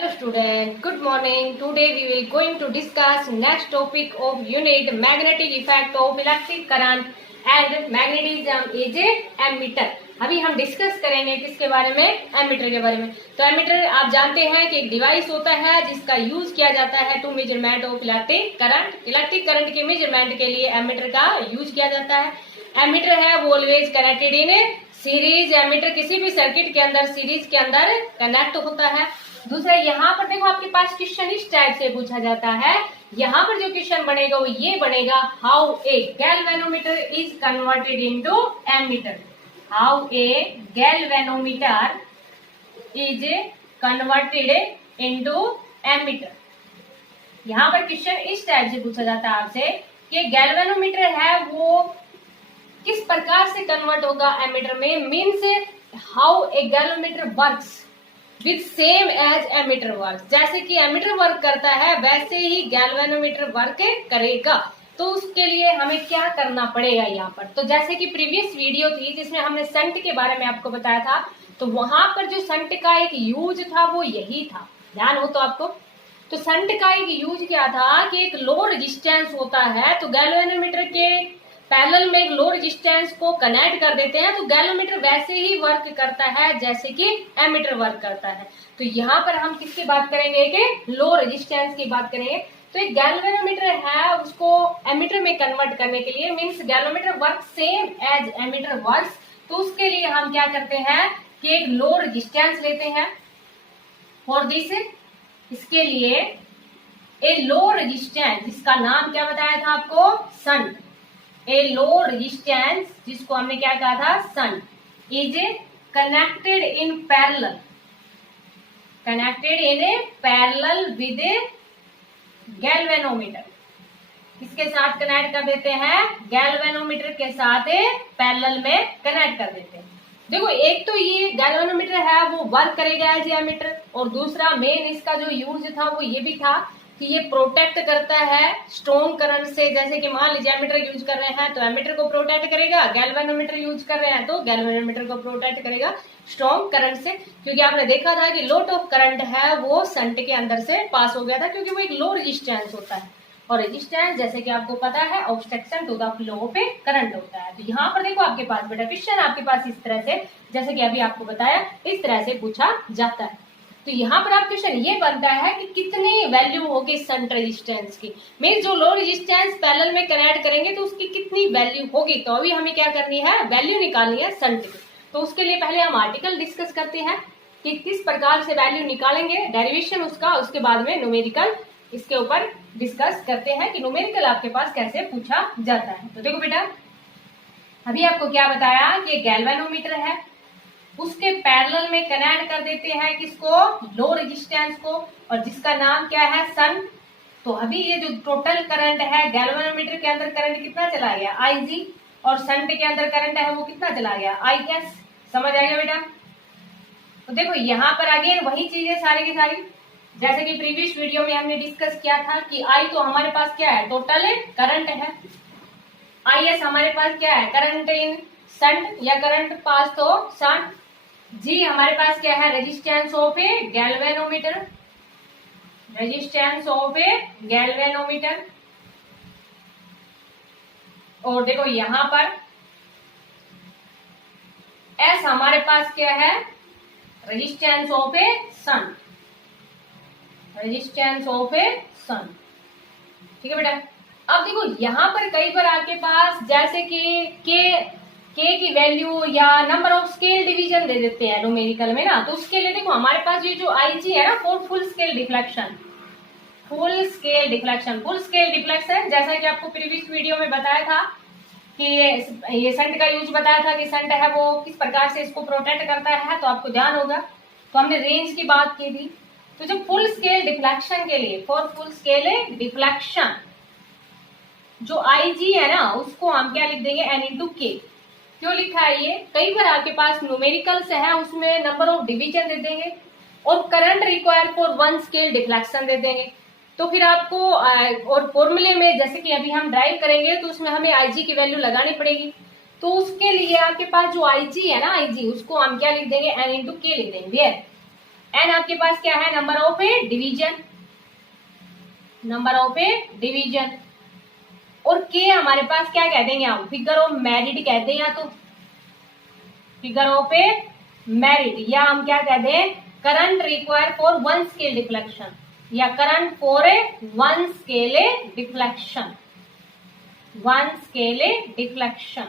Hello student, good morning. Today we will going to discuss next topic of unit magnetic effect of electric current and magnetism is a ammeter. अभी हम discuss करेंगे किसके बारे में, ammeter के बारे में। तो एमीटर आप जानते हैं कि एक डिवाइस होता है जिसका यूज किया जाता है to measurement of electric current. Electric current के मेजरमेंट के लिए एमीटर का यूज किया जाता है। एमीटर है वो always connected in series. Ammeter किसी भी सर्किट के अंदर सीरीज के अंदर कनेक्ट होता है। दूसरा यहाँ पर देखो आपके पास क्वेश्चन इस टाइप से पूछा जाता है। यहाँ पर जो क्वेश्चन बनेगा वो ये बनेगा, how a galvanometer is converted into ammeter. How a galvanometer is converted into ammeter. यहाँ पर क्वेश्चन इस टाइप से पूछा जाता है आपसे कि गैल्वेनोमीटर है वो किस प्रकार से कन्वर्ट होगा एमीटर में। Means how a galvanometer works with same as ammeter work. जैसे कि एमीटर वर्क करता है वैसे ही गैल्वेनोमीटर वर्क करेगा। तो उसके लिए हमें क्या करना पड़ेगा यहाँ पर। तो जैसे कि प्रीवियस वीडियो थी जिसमें हमने संट के बारे में आपको बताया था, तो वहां पर जो संट का एक यूज था वो यही था, ध्यान हो तो आपको। तो संट का एक यूज क्या था कि एक लो रेजिस्टेंस होता है, तो गैल्वेनोमीटर के पैरेलल में एक लो रेजिस्टेंस को कनेक्ट कर देते हैं, तो गैल्वेनोमीटर वैसे ही वर्क करता है जैसे कि एमीटर वर्क करता है। तो यहाँ पर हम किसकी बात करेंगे कि लो रेजिस्टेंस की बात करेंगे। तो एक गैल्वेनोमीटर है उसको एमीटर में कन्वर्ट करने के लिए, means galvanometer work same as ammeter works. तो उसके लिए हम क्या करते हैं कि एक लो रेजिस्टेंस लेते हैं फॉर दिस। इसके लिए ए लो रेजिस्टेंस जिसका नाम क्या बताया था आपको, संट। ए लो रेजिस्टेंस जिसको हमने क्या कहा था, shunt, is connected in parallel, connected in a parallel with a galvanometer. किसके साथ कनेक्ट कर देते हैं, गैल्वेनोमीटर के साथ पैरेलल में कनेक्ट कर देते हैं। देखो एक तो ये गैल्वेनोमीटर है वो वर्क करेगा एज एमीटर, और दूसरा मेन इसका जो यूज था वो ये भी था कि ये प्रोटेक्ट करता है स्ट्रॉन्ग करंट से। जैसे कि मान लीजिए एमीटर यूज कर रहे हैं तो एमीटर को प्रोटेक्ट करेगा, गैल्वेनोमीटर यूज कर रहे हैं तो गैल्वेनोमीटर को प्रोटेक्ट करेगा स्ट्रॉन्ग करंट से। क्योंकि आपने देखा था कि लॉट ऑफ करंट है वो संट के अंदर से पास हो गया था, क्योंकि वो एक लो रेजिस्टेंस होता है, और रेजिस्टेंस जैसे कि आपको पता है obstruction to the flow of current होता है। तो यहाँ पर देखो आपके पास बेटा क्वेश्चन आपके पास इस तरह से, जैसे कि अभी आपको बताया, इस तरह से पूछा जाता है। तो यहाँ पर आप क्वेश्चन ये बनता है कि कितनी वैल्यू होगी संट रेजिस्टेंस की। मीन जो लो रेजिस्टेंस पैरेलल में कनेक्ट करेंगे तो उसकी कितनी वैल्यू होगी। तो अभी हमें क्या करनी है, वैल्यू निकालनी है संट की। तो उसके लिए पहले हम आर्टिकल डिस्कस करते हैं कि किस प्रकार से वैल्यू निकालेंगे, डेरिवेशन उसका, उसके बाद में न्यूमेरिकल इसके ऊपर डिस्कस करते हैं कि न्यूमेरिकल आपके पास कैसे पूछा जाता है। तो देखो बेटा अभी आपको क्या बताया कि गैल्वेनोमीटर है उसके पैरेलल में कनेक्ट कर देते हैं किसको, लो रेजिस्टेंस को, और जिसका नाम क्या है, सन। तो अभी ये जो टोटल करंट है गैल्वेनोमीटर के अंदर करंट कितना चला गया, IG, और संट के अंदर करंट है वो कितना चला गया, IS। समझ आ गया बेटा। तो देखो यहाँ पर अगेन वही चीजें सारी की सारी, जैसे कि प्रीवियस वीडियो में हमने डिस्कस किया था कि I तो हमारे पास क्या है, टोटल करंट है। IS हमारे पास क्या है, करंट इन संट या करंट पास तो संट। जी हमारे पास क्या है, resistance of a galvanometer, resistance of a galvanometer. और देखो यहां पर एस हमारे पास क्या है, resistance of a shunt, resistance of a shunt. ठीक है बेटा। अब देखो यहां पर कई बार आपके पास जैसे कि के की वैल्यू या नंबर ऑफ स्केल डिवीजन दे देते हैं न्यूमेरिकल में ना, तो उसके लिए देखो हमारे पास ये जो IG है ना, full scale deflection, full scale deflection, full scale deflection. जैसा कि आपको प्रीवियस वीडियो में बताया था कि ये संट का यूज बताया था कि संट है वो किस प्रकार से इसको प्रोटेक्ट करता है, तो आपको ध्यान होगा। तो हमने रेंज की बात की थी। तो जो फुल स्केल डिफ्लेक्शन के लिए, फॉर फुल स्केल डिफ्लेक्शन, जो IG है ना उसको हम क्या लिख देंगे, N/K। क्यों लिखा है ये, कई बार आपके पास न्यूमेरिकल्स है उसमें नंबर ऑफ डिवीजन दे देंगे और current require for one scale deflection दे देंगे। तो फिर आपको और फॉर्मूले में जैसे कि अभी हम ड्राइव करेंगे तो उसमें हमें IG की वैल्यू लगानी पड़ेगी। तो उसके लिए आपके पास जो IG है ना, IG उसको हम क्या लिख देंगे, N/K लिख देंगे। एन आपके पास क्या है, number of A division, number of A division, और के हमारे पास क्या कहते हैं, हम फिगर ऑफ मेरिट कहते हैं, या तो फिगर ऑफ ए मेरिट, या हम क्या कहते हैं, current require for one scale deflection, या current for a one scale deflection, one scale deflection.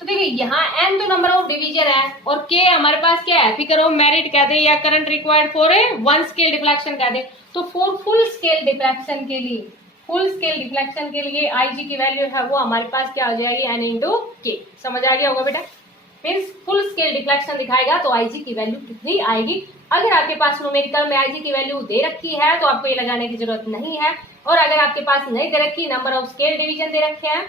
तो देखिए यहाँ एन तो नंबर ऑफ डिवीजन है और के हमारे पास क्या है, फिगर ऑफ मेरिट कहते हैं, या current required for a one scale deflection कहते हैं। तो फॉर फुल स्केल डिफ्लेक्शन के लिए, फुल स्केल डिफ्लेक्शन के लिए आई जी की वैल्यू है वो हमारे पास क्या हो जाएगी, एन इंटू के। समझ आ गया होगा बेटा, मीन्स फुल स्केल डिफ्लेक्शन दिखाएगा तो आई जी की वैल्यू कितनी आएगी। अगर आपके पास न्यूमेरिकल में आई जी की वैल्यू दे रखी है तो आपको ये लगाने की जरूरत नहीं है, और अगर आपके पास नहीं दे रखी, नंबर ऑफ स्केल डिवीजन दे रखे हैं,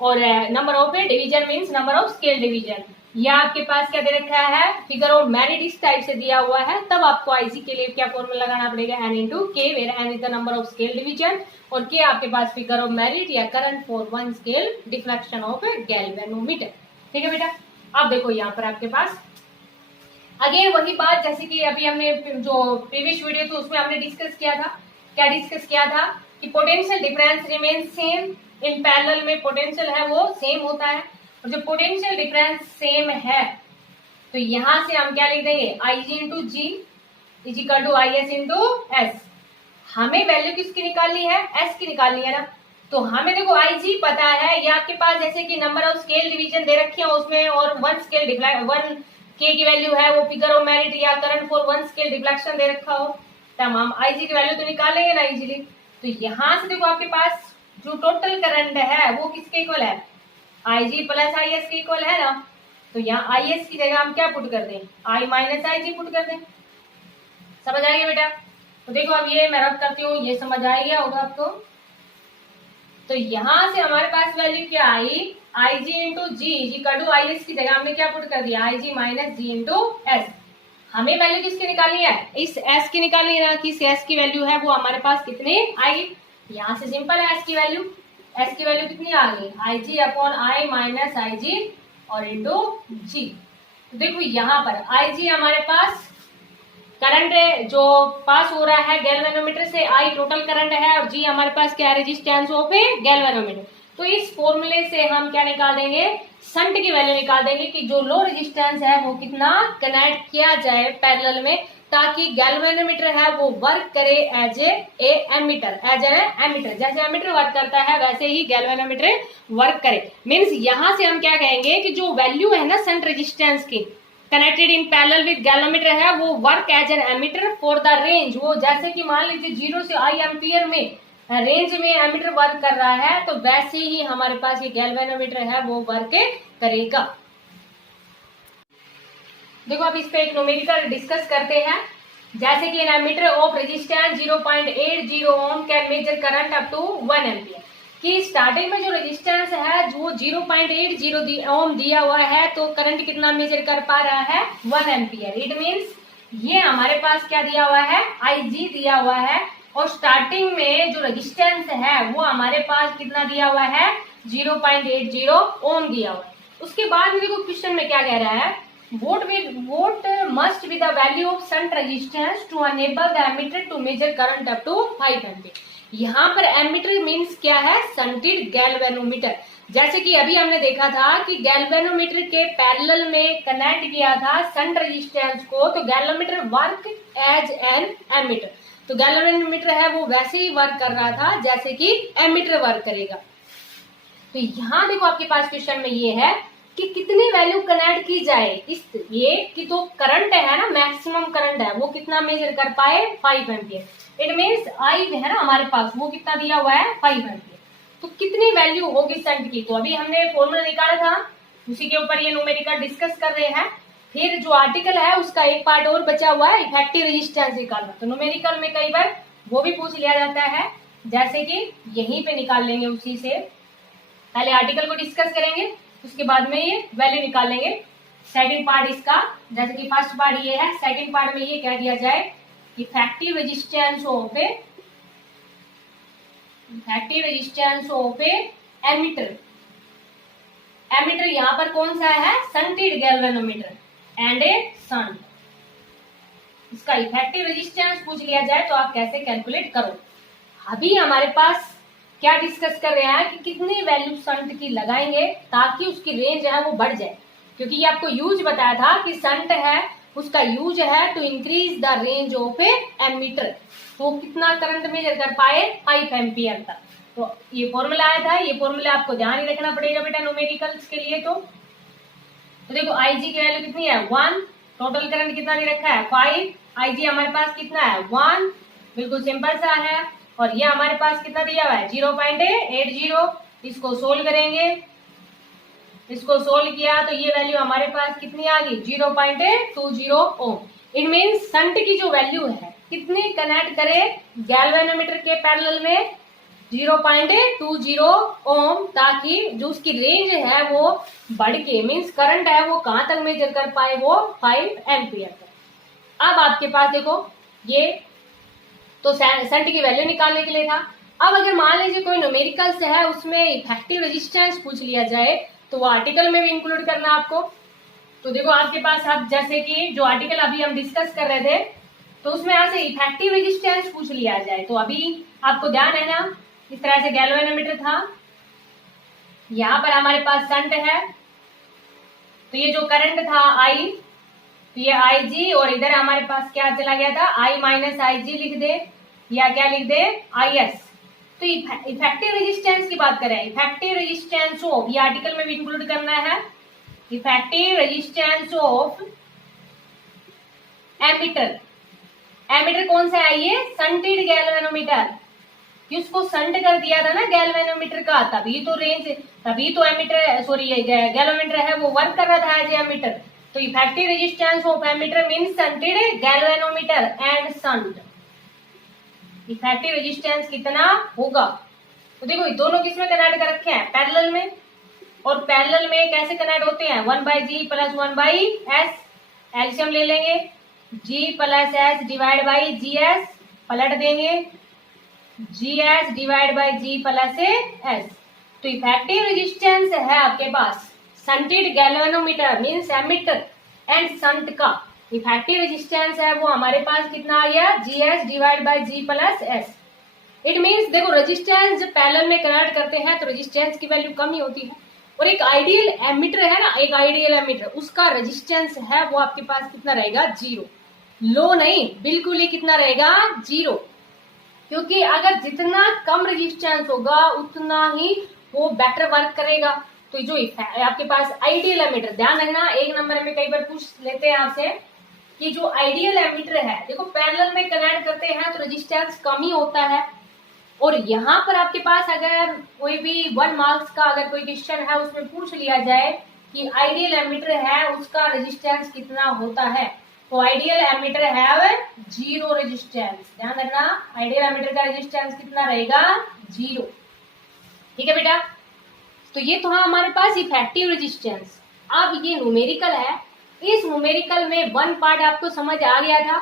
और number of division means number of scale division, या आपके पास क्या दे रखा है, फिगर ऑफ मेरिट इस टाइप से दिया हुआ है, तब आपको आईजी के लिए क्या फॉर्मूला लगाना पड़ेगा, n into k, where n is the number of scale division और के आपके पास फिगर ऑफ मेरिट या current for one scale deflection of galvanometer. ठीक है बेटा, अब देखो यहाँ पर आपके पास अगेन वही बात, जैसे कि अभी हमने जो प्रीवियस वीडियो थी उसमें हमने डिस्कस किया था, क्या डिस्कस किया था कि potential difference remain same in parallel में, पोटेंशियल है वो सेम होता है, और जो पोटेंशियल डिफरेंस सेम है तो यहां से हम क्या लिख देंगे, I G into G is equal to I S into S. हमें वैल्यू किसकी निकालनी है, एस की निकालनी है ना, तो हमें देखो आई जी पता है, या आपके पास जैसे कि नंबर ऑफ स्केल डिवीजन दे रखे हैं उसमें, और वन स्केल वन के की वैल्यू है वो फिगर ऑफ मेरिट या current for one scale deflection दे रखा हो, तब हम आई जी की वैल्यू तो निकालेंगे ना इजीली। तो यहां से देखो आपके पास जो टोटल करंट है वो किसके इक्वल है, आई जी प्लस आई एस के इक्वल है ना, तो यहाँ आई एस की जगह हम क्या पुट कर दें, आई माइनस आई जी पुट कर दें। समझ आ गया बेटा, तो देखो अब ये मैं रब करती हूँ, ये समझ आ गया होगा आपको। तो यहां से हमारे पास वैल्यू क्या आई, I G into G equal to I S की जगह हमने क्या पुट कर दिया, I G minus G into S. हमें वैल्यू किसकी निकालनी है, इस एस की निकालनी है ना, कि इस एस की वैल्यू है वो हमारे पास कितने आई, यहाँ से सिंपल है, एस की वैल्यू कितनी आ गई, आई जी अपॉन आई माइनस आई जी और इंटू जी। तो देखो यहाँ पर आई जी हमारे पास करंट जो पास हो रहा है गैल्वेनोमीटर से, आई टोटल करंट है और जी हमारे पास क्या है, रेजिस्टेंस ऑफ ए गैल्वेनोमीटर। तो इस फॉर्मूले से हम क्या निकाल देंगे, शंट की वैल्यू निकाल देंगे कि जो लो रेजिस्टेंस है वो कितना कनेक्ट किया जाए पैरेलल में, ताकि गैल्वेनोमीटर है वो वर्क करे एज ए एमीटर, जैसे एमीटर वर्क करता है वैसे ही गैल्वेनोमीटर वर्क करे। मीन्स यहां से हम क्या कहेंगे कि जो वैल्यू है ना शंट रेजिस्टेंस की connected in parallel with galvanometer है वो work as an ammeter for the range, वो जैसे कि मान लीजिए 0 से आई एम्पियर में रेंज में एमीटर वर्क कर रहा है, तो वैसे ही हमारे पास ये गैल्वेनोमीटर है वो वर्क करेगा। देखो अब इस पे एक न्यूमेरिकल डिस्कस करते हैं, जैसे कि an ammeter of resistance 0.80 ohm can measure current up to 1 ampere, कि स्टार्टिंग में जो रेजिस्टेंस है जो 0.80 ओम दिया हुआ है तो करंट कितना मेजर कर पा रहा है, 1 एम्पियर। इट मीन्स ये हमारे पास क्या दिया हुआ है, आई जी दिया हुआ है, और स्टार्टिंग में जो रेजिस्टेंस है वो हमारे पास कितना दिया हुआ है, 0.80 ओम दिया हुआ है। उसके बाद में देखो क्वेश्चन में क्या कह रहा है, what must be the value of shunt resistance to enable the emitter to measure current up to 5 ampere. यहाँ पर एमीटर मीन्स क्या है, शंटेड गैल्वेनोमीटर। जैसे कि अभी हमने देखा था कि गैल्वेनोमीटर के पैरेलल में कनेक्ट किया था शंट रेजिस्टेंस को, तो galvanometer work as an ammeter, तो गैल्वेनोमीटर है वो वैसे ही वर्क कर रहा था जैसे कि एमीटर वर्क करेगा। तो यहाँ देखो आपके पास क्वेश्चन में ये है कि कितनी वैल्यू कनेक्ट की जाए इस, ये कि तो करंट है ना, मैक्सिमम करंट है वो कितना मेजर कर पाए, 5 एम्पियर। इट मीन्स आई है ना हमारे पास वो कितना दिया हुआ है, 5 एम्पियर। तो कितनी वैल्यू होगी शंट की, तो अभी हमने फॉर्मूला निकाला था, उसी के ऊपर ये न्यूमेरिकल डिस्कस कर रहे हैं। फिर जो आर्टिकल है उसका एक पार्ट और बचा हुआ है, इफेक्टिव रेजिस्टेंस निकालना। तो न्यूमेरिकल में कई बार वो भी पूछ लिया जाता है, जैसे कि यहीं पे निकाल लेंगे, उसी से पहले आर्टिकल को डिस्कस करेंगे उसके बाद में ये वैल्यू निकाल लेंगे। सेकंड पार्ट इसका, जैसे कि फर्स्ट पार्ट ये है, सेकंड पार्ट में ये कह दिया जाए effective resistance of a ammeter. Ammeter यहाँ पर कौन सा है, shunted galvanometer and a shunt. इसका इफेक्टिव रेजिस्टेंस पूछ लिया जाए तो आप कैसे कैलकुलेट करो। अभी हमारे पास क्या डिस्कस कर रहे हैं कि कितनी वैल्यू शंट की लगाएंगे ताकि उसकी रेंज है वो बढ़ जाए, क्योंकि ये आपको यूज बताया था कि शंट है उसका यूज है to increase the range of a ammeter. तो कितना करंट मेजर कर पाए 5 एम्पियर तक। तो ये फॉर्मूला आया था, ये फॉर्मूला आपको ध्यान ही रखना पड़ेगा बेटा न्यूमेरिकल्स के लिए। तो देखो IG की वैल्यू कितनी है 1, टोटल करंट कितना दे रखा है 5, IG हमारे पास कितना है 1, बिल्कुल सिंपल सा है। और ये हमारे पास कितना दिया हुआ है 0.80। इसको सोल्व करेंगे, इसको सोल्व किया तो ये वैल्यू हमारे पास कितनी आ गई 0.20 ओम। इट मीन्स शंट की जो वैल्यू है कितनी कनेक्ट करे गैल्वेनोमीटर के पैरेलल में 0.20 ओम, ताकि जो उसकी रेंज है वो बढ़ के मीन्स करंट है वो कहां तक मेजर कर पाए वो 5 एम्पियर तक। अब आपके पास देखो ये तो शंट की वैल्यू निकालने के लिए था। अब अगर मान लीजिए कोई न्यूमेरिकल्स है उसमें इफेक्टिव रेजिस्टेंस पूछ लिया जाए तो वो आर्टिकल में भी इंक्लूड करना आपको। तो देखो आपके पास अब जैसे कि जो आर्टिकल अभी हम डिस्कस कर रहे थे तो उसमें यहाँ से इफेक्टिव रेजिस्टेंस पूछ लिया जाए तो अभी आपको ध्यान है ना, इस तरह से गैल्वेनोमीटर था, यहाँ पर हमारे पास शंट है तो ये जो करंट था I, तो ये IG और इधर हमारे पास क्या चला गया था I माइनस IG लिख दे या क्या लिख दे IS। तो इफेक्टिव रेजिस्टेंस की बात करें, इफेक्टिव रेजिस्टेंस ऑफ, ये आर्टिकल में भी इंक्लूड करना है, effective resistance of ammeter. Ammeter कौन सा है ये शंटेड गैल्वेनोमीटर, उसको शंट कर दिया था ना गैल्वेनोमीटर का, तभी तो रेंज, तभी तो एमीटर सॉरी गैल्वेनोमीटर है वो वर्क कर रहा था एज एमीटर। तो effective resistance of ammeter means shunted galvanometer and shunt. Effective resistance कितना होगा, तो देखो दोनों किसमें कनेक्ट कर रखे हैं पैरेलल में, और पैरेलल में कैसे कनेक्ट होते हैं 1/G प्लस 1/S, एलसीएम ले लेंगे G plus S divide by GS, पलट देंगे GS divide by G plus S। तो इफेक्टिव रेजिस्टेंस है आपके पास shunted galvanometer means ammeter and shunt का इफेक्टिव रेजिस्टेंस है वो हमारे पास कितना आ गया GS divide by G plus S। It means देखो रेजिस्टेंस जब पैरेलल में कनेक्ट करते हैं तो रेजिस्टेंस की वैल्यू कम ही होती है, और एक आइडियल एमीटर है ना, एक आइडियल एमीटर उसका रेजिस्टेंस है वो आपके पास कितना रहेगा 0, लो नहीं बिल्कुल ही कितना रहेगा 0, क्योंकि अगर जितना कम रेजिस्टेंस होगा उतना ही वो बेटर वर्क करेगा। तो जो आपके पास आइडियल एमीटर, ध्यान रखना एक नंबर में कई बार पूछ लेते हैं आपसे कि जो आइडियल एमीटर है देखो पैरेलल में कनेक्ट करते हैं तो रेजिस्टेंस कम ही होता है, और यहाँ पर आपके पास अगर कोई भी 1 मार्क्स का अगर कोई क्वेश्चन है उसमें पूछ लिया जाए कि आइडियल एमीटर है उसका रेजिस्टेंस कितना होता है, तो आइडियल एमीटर है 0 रेजिस्टेंस। ध्यान रखना आइडियल एमीटर का रेजिस्टेंस कितना रहेगा 0। ठीक है बेटा, तो ये तो हाँ हमारे पास इफेक्टिव रेजिस्टेंस। अब ये न्यूमेरिकल है, इस न्यूमेरिकल में 1 पार्ट आपको समझ आ गया था,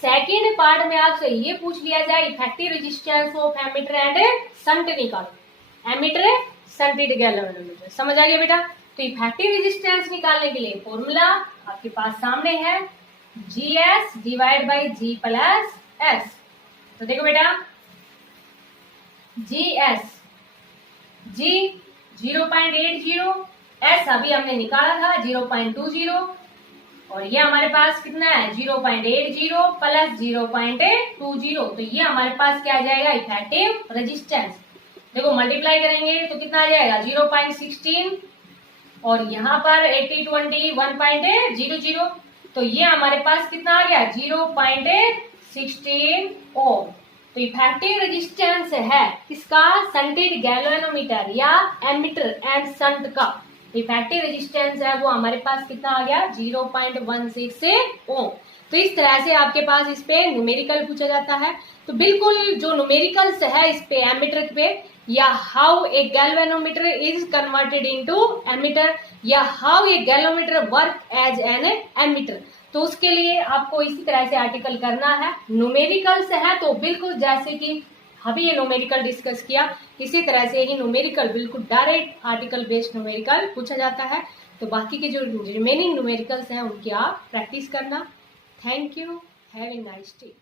सेकेंड पार्ट में आपसे ये पूछ लिया जाए effective resistance of ammeter and shunt निकालो, एमीटर शंटेड गैल्वेनोमीटर। समझ आ गया बेटा। तो इफेक्टिव रेजिस्टेंस निकालने के लिए फॉर्मूला आपके पास सामने है GS divide by G plus S। तो देखो बेटा GS, G 0.80, S अभी हमने निकाला था 0.20, और ये हमारे पास कितना है 0.80 प्लस 0.20, तो ये हमारे पास क्या आ जाएगा इफेक्टिव रेजिस्टेंस। देखो मल्टीप्लाई करेंगे तो कितना आ जाएगा 0.16, और यहाँ पर 80/20 1.00, तो ये हमारे पास कितना आ गया 0.16 ओम। तो इफेक्टिव रेजिस्टेंस है किसका शंटेड गैल्वेनोमीटर या एमीटर एंड शंट का इफेक्टिव रेजिस्टेंस है वो हमारे पास कितना आ गया 0.16 ओम। तो इस तरह से आपके पास इस पे न्यूमेरिकल पूछा जाता है। तो बिल्कुल जो न्यूमेरिकल्स है इस पे एमीटर पे, या how a galvanometer is converted into ammeter, या how a galvanometer work as an ammeter, तो उसके लिए आपको इसी तरह से आर्टिकल करना है। न्यूमेरिकल्स है तो बिल्कुल जैसे कि अभी ये न्यूमेरिकल डिस्कस किया इसी तरह से ही न्यूमेरिकल बिल्कुल डायरेक्ट आर्टिकल बेस्ड न्यूमेरिकल पूछा जाता है। तो बाकी के जो रिमेनिंग न्यूमेरिकल्स हैं उनकी आप प्रैक्टिस करना। Thank you. Have a nice day.